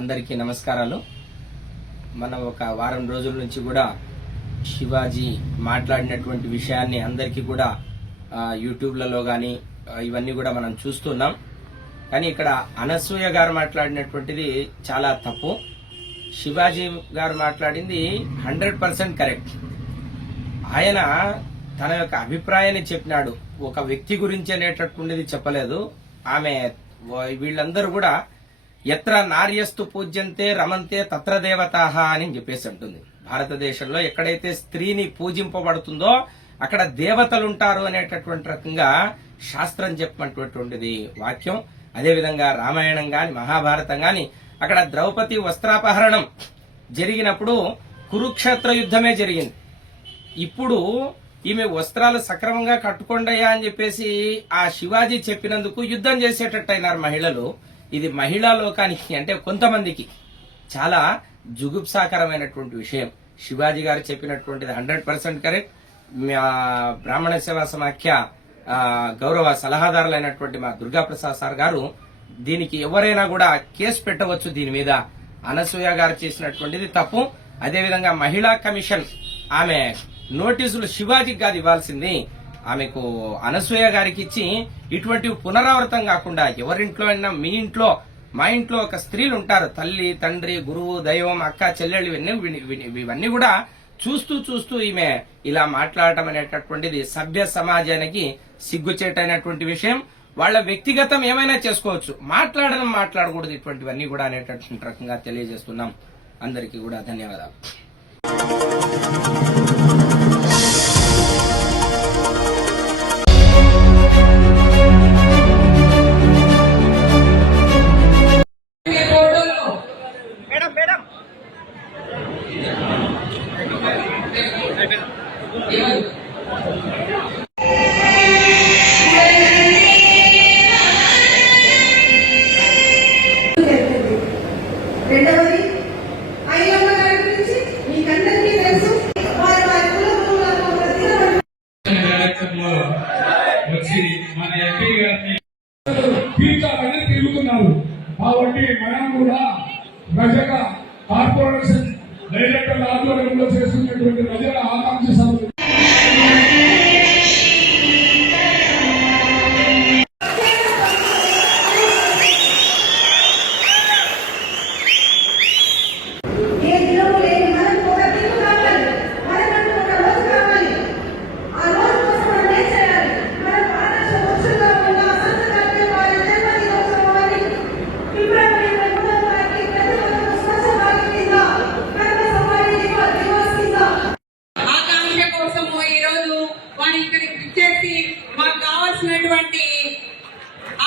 అందరికీ నమస్కారాలు. మనం ఒక వారం రోజుల నుంచి కూడా శివాజీ మాట్లాడినటువంటి విషయాన్ని అందరికీ కూడా యూట్యూబ్లలో కానీ ఇవన్నీ కూడా మనం చూస్తున్నాం. కానీ ఇక్కడ అనసూయ గారు మాట్లాడినటువంటిది చాలా తప్పు. శివాజీ గారు మాట్లాడింది 100% కరెక్ట్. ఆయన తన యొక్క అభిప్రాయాన్ని చెప్పినాడు, ఒక వ్యక్తి గురించి అనేటటువంటిది చెప్పలేదు. ఆమె వీళ్ళందరూ కూడా ఎత్ర నార్యస్తు పూజ్యంతే రమంతే తత్ర దేవతాహ అని చెప్పేసి అంటుంది. భారతదేశంలో ఎక్కడైతే స్త్రీని పూజింపబడుతుందో అక్కడ దేవతలుంటారు అనేటటువంటి రకంగా శాస్త్రం చెప్పినటువంటిది వాక్యం. అదేవిధంగా రామాయణం గాని మహాభారతం గాని అక్కడ ద్రౌపది వస్త్రాపహరణం జరిగినప్పుడు కురుక్షేత్ర యుద్ధమే జరిగింది. ఇప్పుడు ఈమె వస్త్రాలు సక్రమంగా కట్టుకోండయ్యా అని చెప్పేసి ఆ శివాజీ చెప్పినందుకు యుద్ధం చేసేటట్టు అయినారు మహిళలు. ఇది మహిళా లోకానికి అంటే కొంతమందికి చాలా జుగుప్సాకరమైనటువంటి విషయం. శివాజీ గారు చెప్పినటువంటిది 100% కరెక్ట్. బ్రాహ్మణ సేవా సమాఖ్య గౌరవ సలహాదారులైనటువంటి మా దుర్గాప్రసాద్ సార్ గారు దీనికి ఎవరైనా కూడా కేసు పెట్టవచ్చు. దీని మీద అనసూయ గారు చేసినటువంటిది తప్పు. అదేవిధంగా మహిళా కమిషన్ ఆమె నోటీసులు శివాజీకి కాదు ఇవ్వాల్సింది, ఆమెకు అనసూయ గారికి ఇచ్చి ఇటువంటివి పునరావృతం కాకుండా ఎవరింట్లో అయినా మీ ఇంట్లో మా ఇంట్లో ఒక స్త్రీలు ఉంటారు, తల్లి తండ్రి గురువు దైవం అక్క చెల్లెళ్ళు ఇవన్నీ కూడా చూస్తూ ఈమె ఇలా మాట్లాడటం అనేటటువంటిది సభ్య సమాజానికి సిగ్గుచేటైనటువంటి విషయం. వాళ్ళ వ్యక్తిగతం ఏమైనా చేసుకోవచ్చు, మాట్లాడకూడదు ఇటువంటివన్నీ కూడా అనేటటువంటి రకంగా తెలియజేస్తున్నాం. అందరికీ కూడా ధన్యవాదాలు. రెండవది అయ్యమ్మ గారి గురించి మీకందరికీ తెలుసు. తిరుగుతున్నారు కాబట్టి మనం కూడా ప్రజల కార్పొరేషన్ డైరెక్టర్ ఆధ్వర్యంలో చేస్తున్నటువంటి ప్రజల ఆకాంక్ష సభలు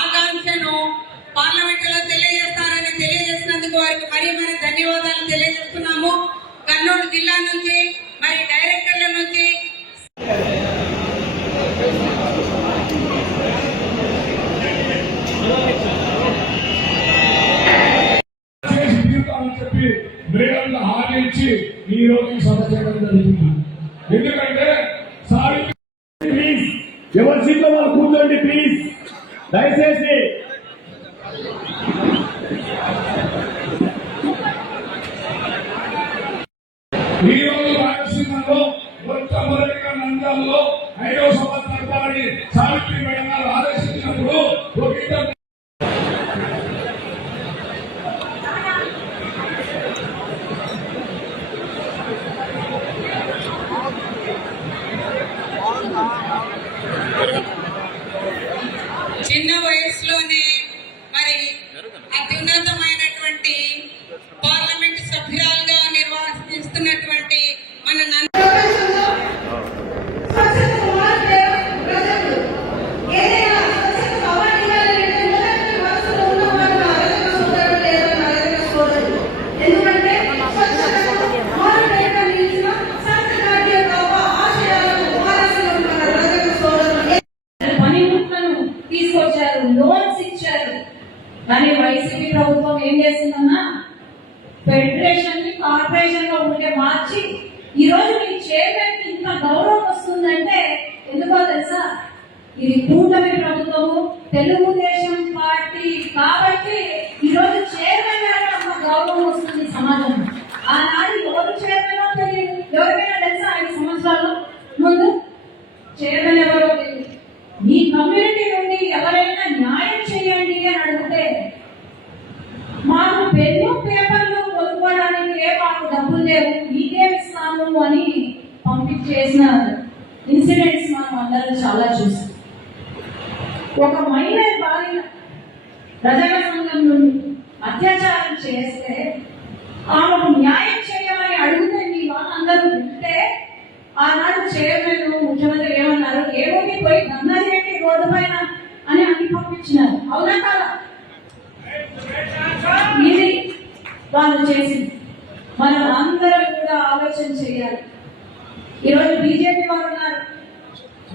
ఆకాంక్షను పార్లమెంట్ లో తెలియజేస్తారని తెలియజేసినందుకు వారికి మరీ ధన్యవాదాలు తెలియజేస్తున్నాము. కర్నూలు జిల్లా నుంచి మరి డైరెక్టర్ల నుంచి చెప్పి మేడల్లో హామీ ఇచ్చి ఈ రోజు సభ చేయడం జరుగుతుంది. ఎందుకంటే ఎవరి సీట్లో వాళ్ళు కూర్చోండి ప్లీజ్, దయచేసి. ఈ రోజు రాయలసీమలో మొట్టమొదటిగా నంద్యాలలో 5వ సభ జరపాలని సావిత్రి మేడం గారు ఆదేశించినప్పుడు చిన్న వయసులోనే మరి అత్యున్నతమైనటువంటి పార్లమెంట్ సభ్యురాలుగా నిర్వహిస్తున్నటువంటి మన లోన్స్ ఇచ్చారు. కానీ వైసీపీ ప్రభుత్వం ఏం చేస్తుందన్నా, ఫెడరేషన్ ని కార్పొరేషన్ గా ఉంటే మార్చి ఈ రోజు మీ చైర్మన్ కి ఇంత గౌరవం వస్తుందంటే ఎందుకో తెలుసా? ఇది కూటమి ప్రభుత్వము, తెలుగుదేశం పార్టీ కాబట్టి ఈ రోజు చైర్మన్ గారు గౌరవం ఒక మైనర్ బాలిన ప్రజల సంఘం నుండి అత్యాచారం చేస్తే ఆమెకు న్యాయం చేయమని అడిగితే మీ వాళ్ళందరూ వింటే ఆనాడు చైర్మన్ ముఖ్యమంత్రి ఏమన్నారు, ఏమోని పోయి దందా చేయండి రోడ్డు పైన అని అన్ని పంపించినారు. అవునా కాదా? ఇది వాళ్ళు చేసింది. మనం అందరం కూడా ఆలోచన చేయాలి. ఈరోజు బీజేపీ వారు ఉన్నారు,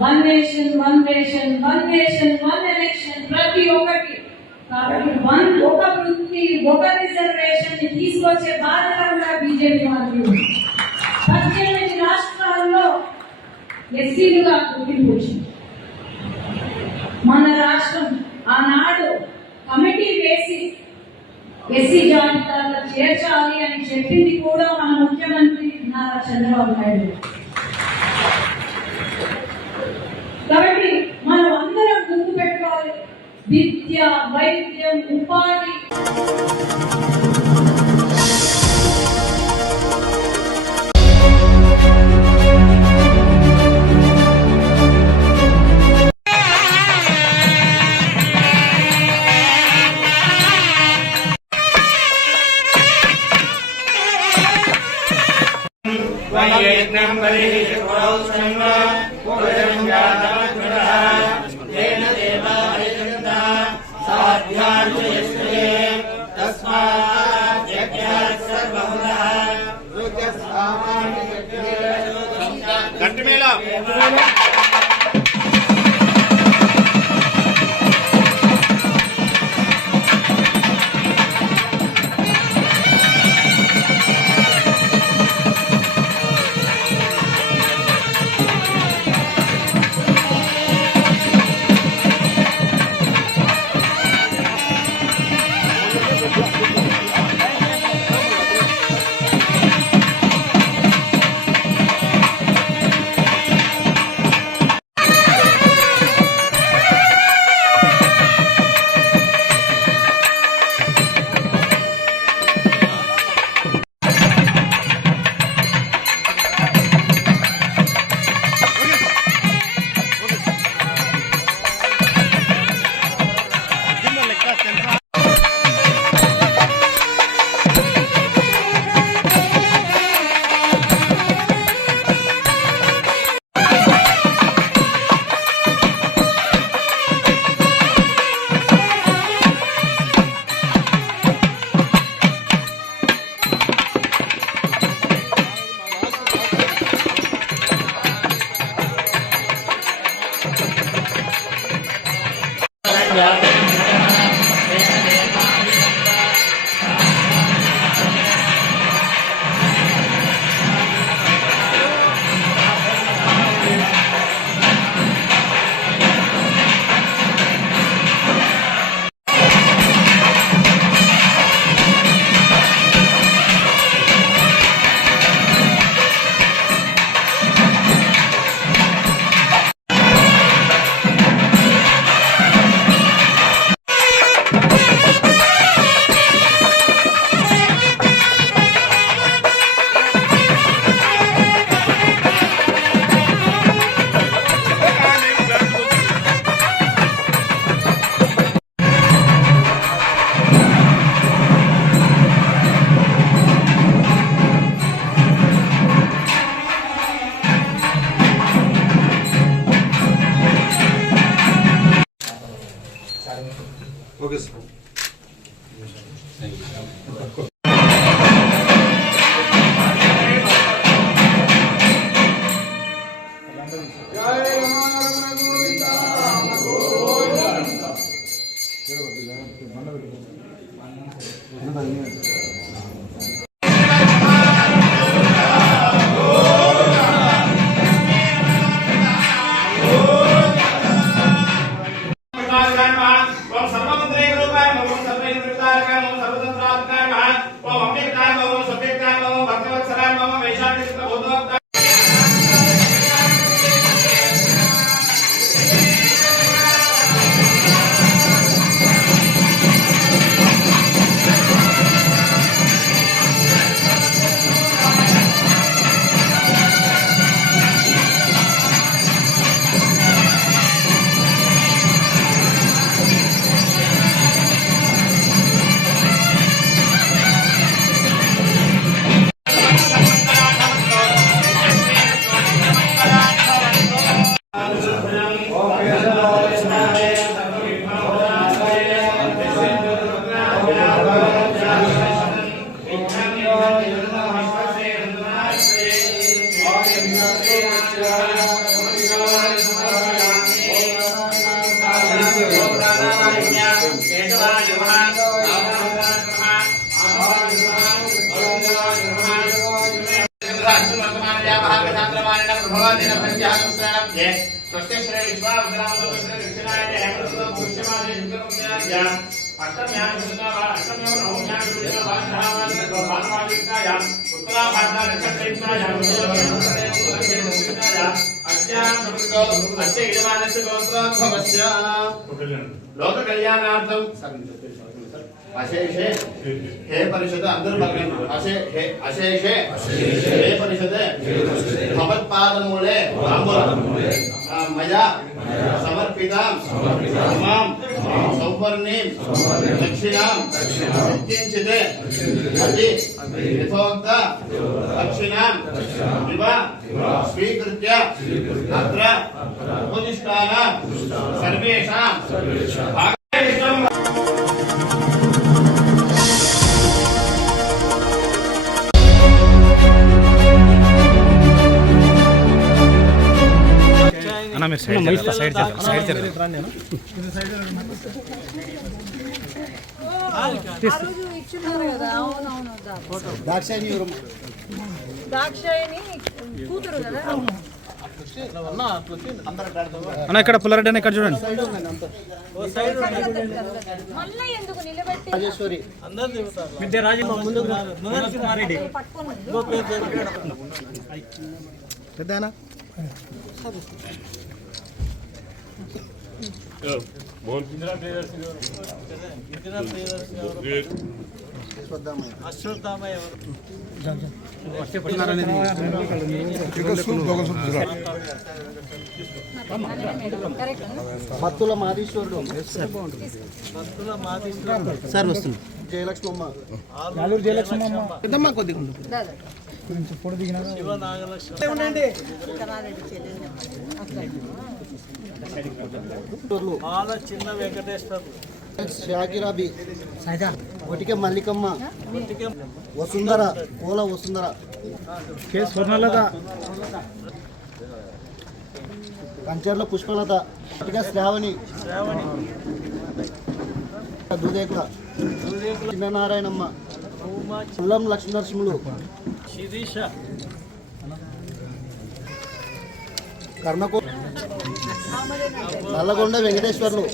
1 నేషన్ 1 రేషన్, 1 నేషన్ 1 ఎలక్షన్, ప్రతి ఒక్కటి. కాబట్టి ఒక వృత్తి, ఒక రిజర్వేషన్ ని తీసుకొచ్చే బాధ్యత కూడా బీజేపీ వారికి. 18 రాష్ట్రాల్లో ఎస్సీలుగా గుర్తింపు వచ్చింది. మన రాష్ట్రం ఆనాడు కమిటీ వేసి ఎస్సీ జాబితాలో చేర్చాలి అని చెప్పింది కూడా మన ముఖ్యమంత్రి నారా చంద్రబాబు నాయుడు. కాబట్టి మనం అందరం గుర్తు పెట్టుకోవాలి, విద్య, వైద్యం, ఉపాధి గట్టి మేళ ఓకే సార్. लोक कल्याणार्थम अशेषे हे परिषद अंदर अशेषे हे परिषद भवत्पादमूले मया समर्पितां इमां सौवर्णीं दक्षिणां यत्किञ्चित् अपि यथोक्त दक्षिणां विवा स्वीकृत्य अत्र उपदिष्टानां सर्वेषां అన్న మీరు సైడ్ ఇచ్చున్నారు కదా అవునవును దాక్షాయిని కూతురు కదా అన్న ఇక్కడ పుల్లారెడ్డి అన్న ఇక్కడ చూడండి మళ్ళీ ఎందుకు నిలబెట్టి పెద్దనా మత్తుల మాధీశ్వరుడు సార్ వస్తుంది జయలక్ష్మమ్మ పెద్దమ్మ కొద్దిగా చిన్న వెంకటేశ్వర షాకిరాబి ఒటికే మల్లికమ్మ వసుంధర కోల వసుంధర కే స్వర్ణలత కంచర్ల పుష్పలత ఒటిగా శ్రావణి దూదేకుల చిన్ననారాయణమ్మ పుల్లం లక్ష్మీనరసింహులు కర్ణకో నల్లగొండ వెంకటేశ్వర్లు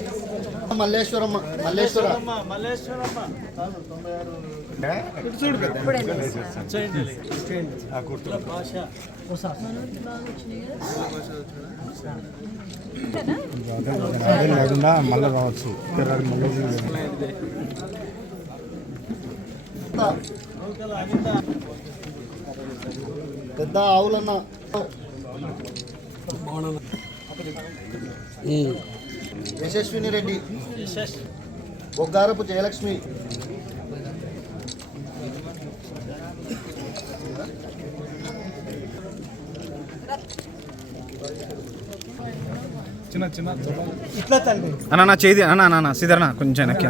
మల్లేశ్వరమ్మ మల్లేశ్వర మళ్ళీ రావచ్చు పెద్ద ఆవులన్న యశస్విని రెడ్డి బొగ్గారపు జయలక్ష్మి చిన్న చిన్న అన్న నా చేది అన్న సిద్ధరణ కొంచెం నక్కి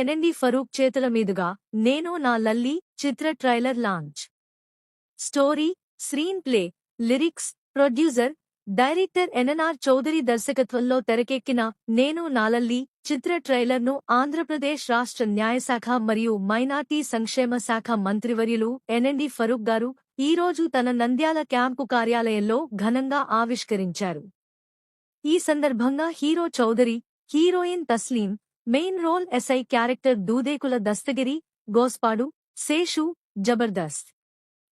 ఎన్ఎన్డి ఫరూక్ చేతుల మీదుగా నేను నా లల్లి చిత్ర trailer launch. Story, screenplay, lyrics, producer, director NNR Chowdary దర్శకత్వంలో తెరకెక్కిన నేను నా లల్లి చిత్ర ట్రైలర్ను ఆంధ్రప్రదేశ్ రాష్ట్ర న్యాయశాఖ మరియు మైనార్టీ సంక్షేమ శాఖ మంత్రివర్యులు ఎన్ఎన్డి ఫరూక్ గారు ఈరోజు తన నంద్యాల క్యాంపు కార్యాలయంలో ఘనంగా ఆవిష్కరించారు. ఈ సందర్భంగా hero Chowdary, heroine Tasleem, main role SI character Dudekula Dastagiri, Gospadu, Seshu, Jabardasth.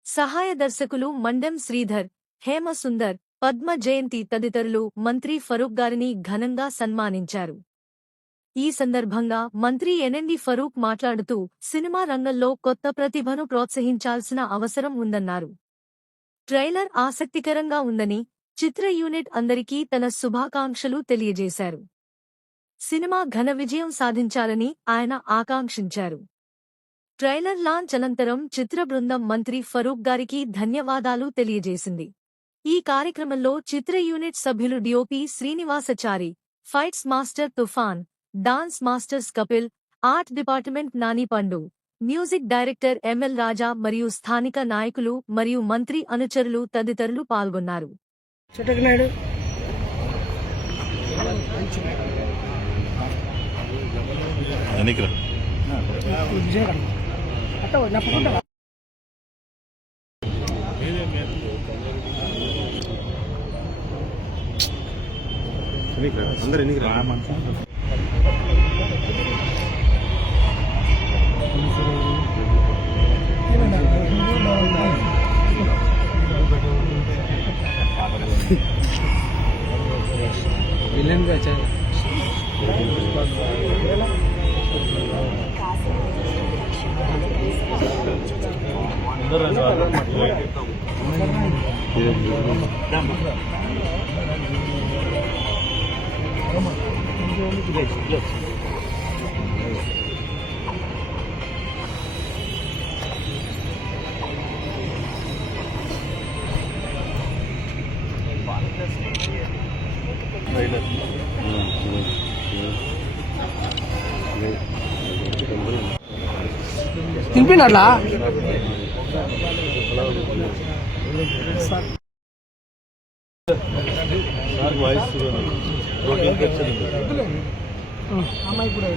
సహాయ దర్శకులు మండెం శ్రీధర్, హేమ సుందర్, పద్మ జయంతి తదితరులు మంత్రి ఫరూక్ గారిని ఘనంగా సన్మానించారు. ఈ సందర్భంగా మంత్రి ఎన్ఎన్డి ఫరూక్ మాట్లాడుతూ సినిమా రంగంలో కొత్త ప్రతిభను ప్రోత్సహించాల్సిన అవసరం ఉందన్నారు. ట్రైలర్ ఆసక్తికరంగా ఉందని, చిత్ర యూనిట్ అందరికీ తన శుభాకాంక్షలు తెలియజేశారు. సినిమా ఘన విజయం సాధించాలని ఆయన ఆకాంక్షించారు. ట్రైలర్ లాంచ్ అనంతరం చిత్ర బృందం మంత్రి ఫరూక్ గారికి ధన్యవాదాలు తెలియజేసింది. ఈ కార్యక్రమంలో చిత్ర యూనిట్ సభ్యులు డిఓపి శ్రీనివాసచారి, ఫైట్స్ మాస్టర్ తుఫాన్, dance masters Kapil, art department Nani పండు, మ్యూజిక్ డైరెక్టర్ ఎంఎల్ రాజా మరియు స్థానిక నాయకులు మరియు మంత్రి అనుచరులు తదితరులు పాల్గొన్నారు. తినిపినట్లా అమ్మాయి కూడా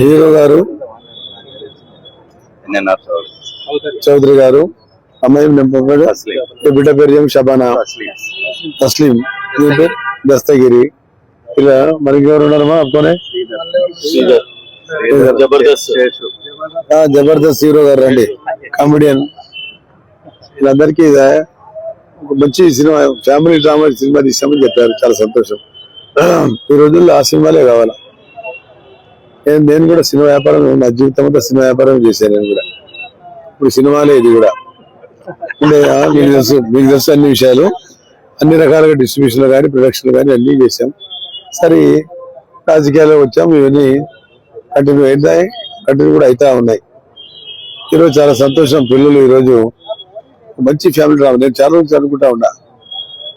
హీరో గారు చౌదరి గారు, అమ్మాయి బిడ్డ పేరు షబానా, తస్లీం, దస్తగిరి, ఇలా మనకి ఎవరు ఉన్నారమ్మా అప్పునే జబర్దస్త్ హీరో గారు రండి, కామెడియన్. వీళ్ళందరికీ ఒక మంచి సినిమా, ఫ్యామిలీ డ్రామా సినిమా తీసామని చెప్పారు. చాలా సంతోషం. ఈ రోజుల్లో ఆ సినిమాలే కావాలా. నేను కూడా సినిమా వ్యాపారం, నా జీవితం అంతా సినిమా వ్యాపారం చేశాను. నేను కూడా ఇప్పుడు సినిమాలే, ఇది కూడా మీకు తెలుసు అన్ని విషయాలు, అన్ని రకాలుగా డిస్ట్రిబ్యూషన్ కానీ ప్రొడక్షన్ కానీ అన్ని చేశాం. సరే రాజకీయాల్లో వచ్చాం, ఇవన్నీ కంటిన్యూ అవుతాయి, కంటిన్యూ కూడా అవుతా ఉన్నాయి. ఈరోజు చాలా సంతోషం. పిల్లలు ఈరోజు మంచి ఫ్యామిలీ డ్రామా, నేను చాలా రోజులు అనుకుంటా ఉన్నా.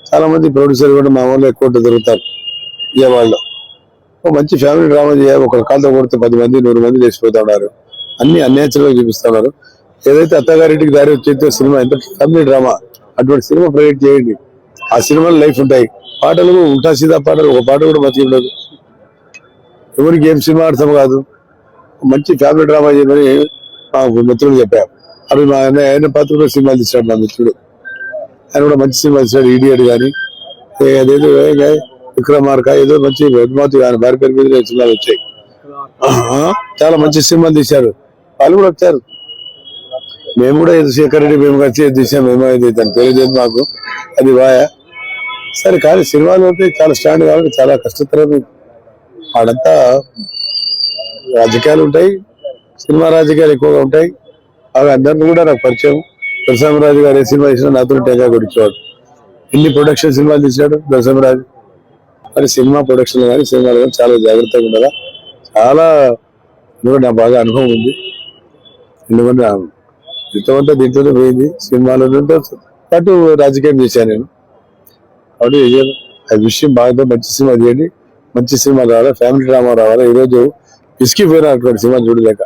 చాలా మంది ప్రొడ్యూసర్ కూడా మా ఊళ్ళో ఎక్కువ దొరుకుతారు. విజయవాడలో మంచి ఫ్యామిలీ డ్రామా చేయాలి. ఒక కాళ్ళతో కొడితే 10 మంది 100 మంది లేచిపోతా ఉన్నారు. అన్ని అన్యాచురల్ గా చూపిస్తా ఉన్నారు. ఏదైతే అత్తగారింటికి దారి వచ్చే సినిమా ఎంత ఫ్యామిలీ డ్రామా, అటువంటి సినిమా ప్రొజెక్ట్ చేయండి. ఆ సినిమాలో లైఫ్ ఉంటాయి. పాటలు ఉంటా సీదా పాటలు, ఒక పాట కూడా మంచిగా ఉండదు. ఎవరికి ఏం సినిమా అర్థం కాదు. మంచి ఫ్యామిలీ డ్రామా చేయమని మా మిత్రులు చెప్పారు. అవి మా ఆయన పాత్ర కూడా సినిమాలు తీశాడు మా మిత్రుడు. ఆయన కూడా మంచి సినిమా తీశాడు. ఈడియట్ కానీ అదేదో విక్రమార్క, ఏదో మంచి వెడ్మాతి కానీ భారీ పేరు మీద సినిమాలు వచ్చాయి. చాలా మంచి సినిమాలు తీశారు. వాళ్ళు కూడా వచ్చారు. మేము కూడా ఏదో శేఖర్ రెడ్డి మేము వచ్చి తీసాం. మేము దాని తెలియదు మాకు, అది వాయ. సరే కానీ సినిమాలు అంటే చాలా స్టాండ్ కావాలి, చాలా కష్టతరమే. వాడంతా రాజకీయాలు ఉంటాయి, సినిమా రాజకీయాలు ఎక్కువగా ఉంటాయి. అవి అందరినీ కూడా నాకు పరిచయం. దర్శమరాజు గారు ఏ సినిమా తీసినా నాతో టెంగా కొడిచేవాడు. ఎన్ని ప్రొడక్షన్ సినిమాలు తీసినాడు దర్శమరాజు. మరి సినిమా ప్రొడక్షన్ కానీ సినిమాలు కానీ చాలా జాగ్రత్తగా ఉండాలా. చాలా నాకు బాగా అనుభవం ఉంది. ఎందుకంటే జీవితం అంతా దీంట్లోనే పోయింది. సినిమాలతో పాటు రాజకీయం చేశాను నేను. కాబట్టి ఆ విషయం బాగా మంచి సినిమా తీయండి, మంచి సినిమా రావాలి, ఫ్యామిలీ డ్రామా రావాలి. ఈరోజు విసిగిపోయినా అటువంటి సినిమా చూడలేక,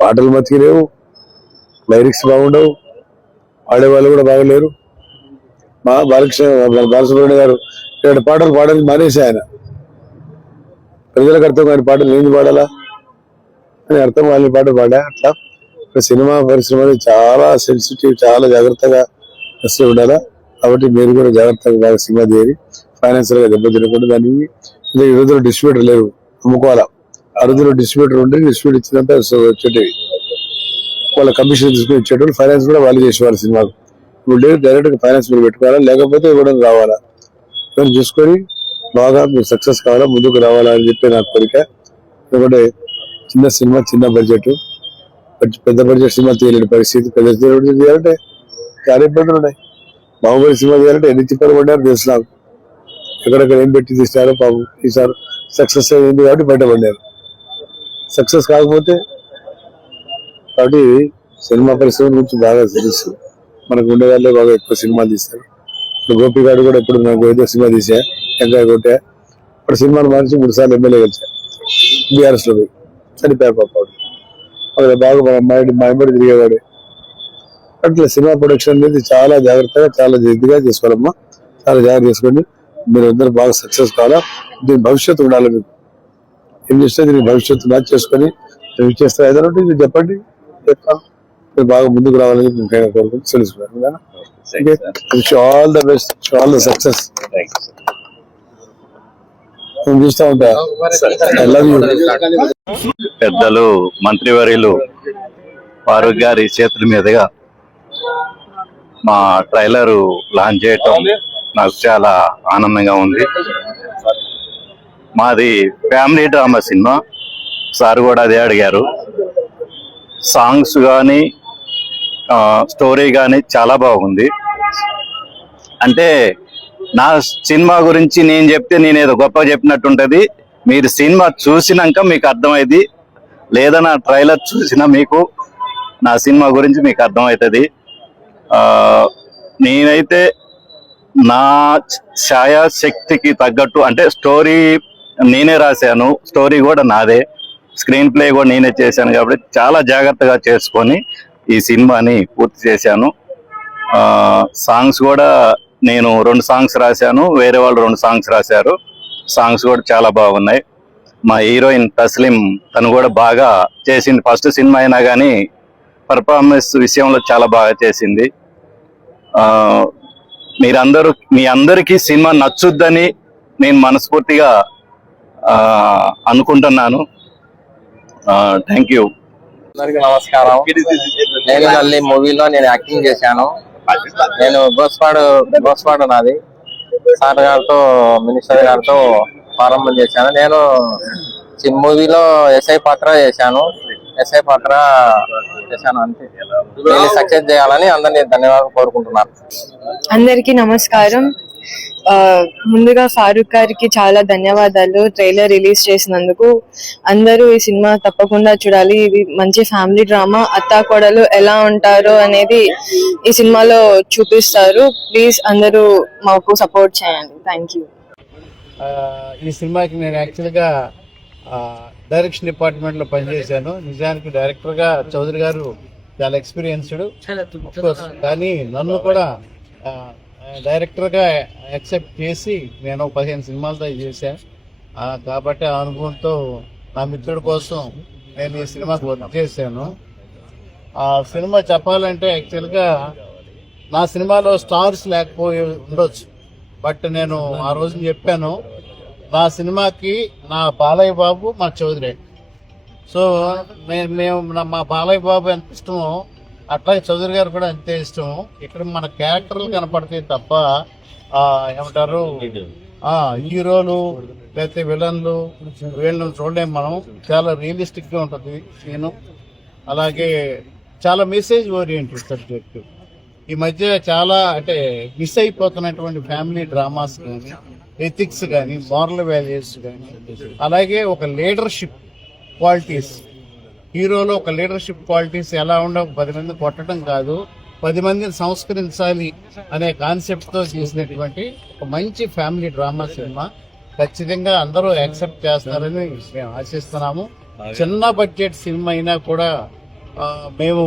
పాటలు మతికి లేవు, లైరిక్స్ బాగుండవు, ఆడేవాళ్ళు కూడా బాగలేరు. మా బాలసుబ్రహ్మణ్యం గారు 2 పాటలు పాడాలి మానేసి ఆయన ప్రజలకు అర్థం కాని పాటలు ఏంది పాడాలా అని అర్థం కాని పాటలు పాడా. అట్లా సినిమా పరిశ్రమ చాలా సెన్సిటివ్, చాలా జాగ్రత్తగా అసలు ఉండాలా. కాబట్టి మీరు కూడా జాగ్రత్తగా బాగా సినిమా తీయాలి, ఫైనాన్షియల్ గా దెబ్బతినకుండా. దానికి ఈ రోజుల్లో డిస్ట్రిబ్యూటర్ లేరు, అమ్ముకోవాలా. ఆ రోజుల్లో డిస్ట్రిబ్యూటర్ ఉంటే డిస్ట్రిబ్యూట్ ఇచ్చినంత వచ్చేటివి, వాళ్ళ కమిషన్ తీసుకుని ఇచ్చేటప్పుడు ఫైనాన్స్ కూడా వాళ్ళు చేసేవాళ్ళు సినిమాకు. ఇప్పుడు డైరెక్ట్ గా ఫైనాన్స్ మీరు పెట్టుకోవాలా, లేకపోతే ఇవ్వడం రావాలా. ఇవన్నీ చూసుకొని బాగా మీరు సక్సెస్ కావాలా, ముందుకు రావాలా అని చెప్పి నాకు కోరిక. ఎందుకంటే చిన్న సినిమా, చిన్న బడ్జెట్, పెద్ద బడ్జెట్ సినిమా తీయలేని పరిస్థితి. పెద్ద బడ్జెట్ తీయాలంటే చాలా ఇబ్బందులు ఉన్నాయి. బాహుబలి సినిమా తీయాలంటే ఎన్ని తిప్పలు పడ్డారు తెలుసు నాకు. ఎక్కడెక్కడ ఏం పెట్టి తీసినారో పాపం. ఈసారి సక్సెస్ అయింది కాబట్టి బయటపడ్డారు. సక్సెస్ కాకపోతే కాబట్టి సినిమా పరిశ్రమ గురించి బాగా తెలుసు. మనకు ఉండే వాళ్ళే బాగా ఎక్కువ సినిమాలు తీస్తారు. ఇప్పుడు గోపిగాడు కూడా ఎప్పుడు నాకు ఏదో సినిమా తీసా, ఎంకాయ కొట్టా. ఇప్పుడు సినిమాలు మార్చి 3 సార్లు ఎమ్మెల్యే గెలిచా బీఆర్ఎస్ లో పోయి. చనిపోయారు పాపాడు. అక్కడ బాగా మా అమ్మాయి తిరిగేవాడే. అట్లా సినిమా ప్రొడక్షన్ అనేది చాలా జాగ్రత్తగా, చాలా ఇదిగా చేసుకోవాలమ్మా. చాలా జాగ్రత్త చేసుకోండి. మీరు అందరూ బాగా సక్సెస్ కావాలా. దీని భవిష్యత్తు ఉండాలి. మీకు ఏం చేస్తే దీనికి భవిష్యత్తు మ్యాచ్ చేసుకొని ఏం చేస్తారు ఏదైనా ఉంటే మీరు చెప్పండి, చెప్తాను. మీరు బాగా ముందుకు రావాలని నేను కోరుకుంటూ తెలుసుకున్నాను. All the best, all the success. నేను చూస్తూ ఉంటా. I love you. పెద్దలు మంత్రివర్యులు ఫారూక్ గారి చేతుల మీదుగా మా ట్రైలర్ లాంచ్ చేయటం నాకు చాలా ఆనందంగా ఉంది. మాది ఫ్యామిలీ డ్రామా సినిమా. సార్ కూడా అదే అడిగారు. సాంగ్స్ కానీ స్టోరీ కానీ చాలా బాగుంది. అంటే నా సినిమా గురించి నేను చెప్తే నేను ఏదో గొప్ప చెప్పినట్టు ఉంటుంది. మీరు సినిమా చూసినాక మీకు అర్థమైంది, లేదా నా ట్రైలర్ చూసినా మీకు నా సినిమా గురించి మీకు అర్థమవుతుంది. నేనైతే నా ఛాయాశక్తికి తగ్గట్టు, అంటే స్టోరీ నేనే రాశాను, స్టోరీ కూడా నాదే, స్క్రీన్ ప్లే కూడా నేనే చేశాను. కాబట్టి చాలా జాగ్రత్తగా చేసుకొని ఈ సినిమాని పూర్తి చేశాను. సాంగ్స్ కూడా నేను 2 సాంగ్స్ రాశాను, వేరే వాళ్ళు 2 సాంగ్స్ రాశారు. సాంగ్స్ కూడా చాలా బాగున్నాయి. మా హీరోయిన్ తస్లిం తను కూడా బాగా చేసింది. ఫస్ట్ సినిమా అయినా కానీ పర్ఫార్మెన్స్ విషయంలో చాలా బాగా చేసింది. మీ అందరికీ సినిమా నచ్చుద్దని నేను మనస్ఫూర్తిగా అనుకుంటున్నాను. Thank you. అందరికీ నమస్కారం. నేను మళ్ళీ మూవీలో నేను యాక్టింగ్ చేశాను. నేను గోస్పాడు నాది. సార్ గారితో, మినిస్టర్ గారితో ప్రారంభం చేశాను. నేను మూవీలో ఎస్ఐ పాత్ర చేశాను. అంతే. సక్సెస్ చేయాలని అందరినీ ధన్యవాదాలు కోరుకుంటున్నాను. అందరికీ నమస్కారం. ముందుగా ఫారూక్ గారికి చాలా ధన్యవాదాలు ట్రైలర్ రిలీజ్ చేసినందుకు. అందరూ ఈ సినిమా తప్పకుండా చూడాలి. ఇది మంచి ఫ్యామిలీ డ్రామా. అత్తా కోడలు ఎలా ఉంటారో అనేది ఈ సినిమాలో చూపిస్తారు. ప్లీజ్ అందరూ మాకు సపోర్ట్ చేయండి. Thank you. ఈ సినిమాకి నేను యాక్చువల్గా డైరెక్షన్ డిపార్ట్మెంట్ లో పనిచేశాను. నిజానికి డైరెక్టర్ గా చౌదరి గారు చాలా ఎక్స్పీరియన్స్డ్, కానీ నన్ను కూడా డైరెక్టర్ గా యాక్సెప్ట్ చేసి నేను 15 సినిమాలతో చేశాను. కాబట్టి ఆ అనుభవంతో నా మిత్రుడి కోసం నేను ఈ సినిమాకి వర్క్ చేశాను. ఆ సినిమా చెప్పాలంటే యాక్చువల్గా నా సినిమాలో స్టార్స్ లేకపోయి ఉండొచ్చు, బట్ నేను ఆ రోజు చెప్పాను నా సినిమాకి నా బాలయ్య బాబు, మా చౌదరి. సో మా బాలయ్య బాబు ఎంత ఇష్టమో అట్లాగే చౌదరి గారు కూడా అంతే ఇష్టం. ఇక్కడ మన క్యారెక్టర్లు కనపడతాయి తప్ప ఏమంటారు హీరోలు లేకపోతే విలన్లు వీళ్ళని చూడలేము మనం. చాలా రియలిస్టిక్ గా ఉంటుంది సీను. అలాగే చాలా మెసేజ్ ఓరియంటెడ్ సబ్జెక్టు. ఈ మధ్య చాలా అంటే మిస్ అయిపోతున్నటువంటి ఫ్యామిలీ డ్రామాస్ కానీ, ఎథిక్స్ కానీ, మారల్ వాల్యూస్ కానీ, అలాగే ఒక లీడర్షిప్ క్వాలిటీస్, హీరోలో ఒక లీడర్షిప్ క్వాలిటీస్ ఎలా ఉండవు, 10 మంది కొట్టడం కాదు, 10 మందిని సంస్కరించాలి అనే కాన్సెప్ట్తో చేసినటువంటి ఒక మంచి ఫ్యామిలీ డ్రామా సినిమా. ఖచ్చితంగా అందరూ యాక్సెప్ట్ చేస్తారని మేము ఆశిస్తున్నాము. చిన్న బడ్జెట్ సినిమా అయినా కూడా మేము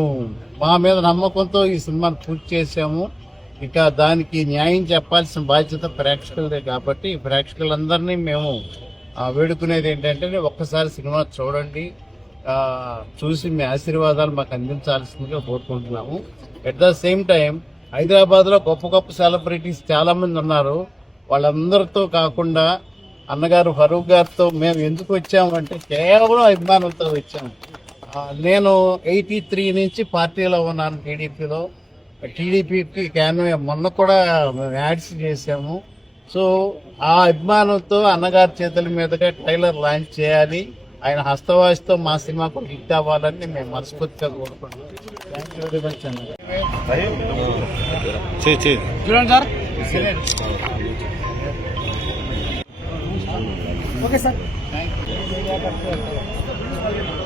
మా మీద నమ్మకంతో ఈ సినిమాను పూర్తి చేసాము. ఇక దానికి న్యాయం చెప్పాల్సిన బాధ్యత ప్రేక్షకులదే కాబట్టి ప్రేక్షకులందరినీ మేము వేడుకునేది ఏంటంటే ఒక్కసారి సినిమా చూడండి, చూసి మీ ఆశీర్వాదాలు మాకు అందించాల్సిందిగా కోరుకుంటున్నాము. ఎట్ ద సేమ్ టైం హైదరాబాద్లో గొప్ప గొప్ప సెలబ్రిటీస్ చాలా మంది ఉన్నారు. వాళ్ళందరితో కాకుండా అన్నగారు ఫరూక్ గారితో మేము ఎందుకు వచ్చామంటే కేవలం అభిమానులతో వచ్చాము. నేను 83 నుంచి పార్టీలో ఉన్నాను, టీడీపీకి క్యాన్వే మొన్న కూడా యాడ్స్ చేశాము. సో ఆ అభిమానంతో అన్నగారి చేతుల మీదుగా ట్రైలర్ లాంచ్ చేయాలి, ఆయన హస్తవాసితో మా సినిమా కూడా హిట్ అవ్వాలని మేము మనస్ఫూర్తిగా కోరుకుంటున్నాం. థ్యాంక్ యూ వెరీ మచ్ అన్నగారు. చూడండి sir. Okay sir. Thank you.